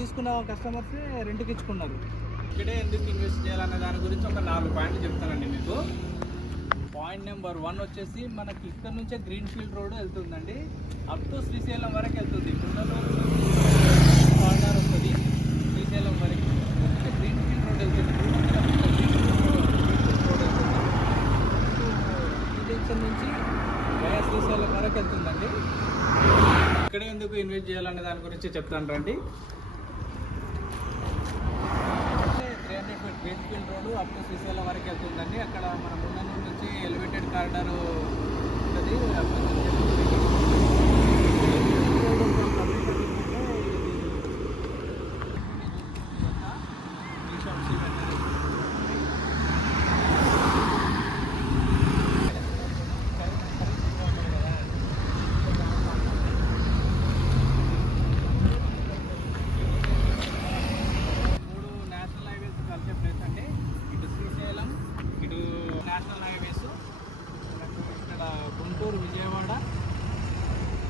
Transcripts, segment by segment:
తీసుకున్న కస్టమర్స్ రెంట్కి ఇచ్చుకున్నారు. ఇక్కడే ఎందుకు ఇన్వెస్ట్ చేయాలనే దాని గురించి ఒక 4 పాయింట్లు చెప్తానండి మీకు. పాయింట్ నెంబర్ 1 వచ్చేసి మనకి ఇక్కడ నుంచే గ్రీన్ ఫీల్డ్ రోడ్ వెళ్తుందండి, అప్ టు శ్రీశైలం వరకు వెళ్తుంది. గుండెలూరు కార్నర్ వస్తుంది శ్రీశైలం వరకు, గ్రీన్ ఫీల్డ్ రోడ్ వెళ్తుంది. 200 మీటర్ల గ్రీన్ ఫీల్డ్ రోడ్ వెళ్తుంది. జంక్షన్ నుంచి వయా శ్రీశైలం వరకు వెళ్తుందండి. ఇక్కడే ఎందుకు ఇన్వెస్ట్ చేయాలనే దాని గురించి చెప్తాను రండి. 300 feet green field road up to Srisailam వరకు వెళ్తుందండి. అక్కడ మన గుండెలూరు నుంచి ఎలివేటెడ్ కారిడార్ ఉంటుంది. నేషనల్ హైవేస్ ఇక్కడ గుంటూరు విజయవాడ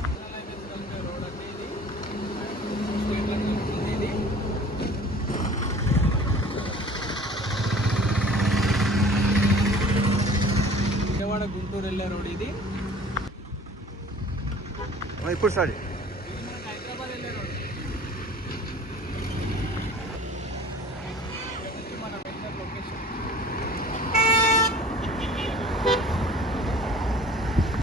నేషనల్ హైవేస్ కలిపే రోడ్ అంటే ఇది స్టేట్ లైన్ ఉంటుంది. ఇది విజయవాడ గుంటూరు వెళ్ళే రోడ్. ఇది ఇప్పుడు సార్ ఇది మనకి హైదరాబాద్ వెళ్ళే రోడ్. మన వెంచర్ లొకేషన్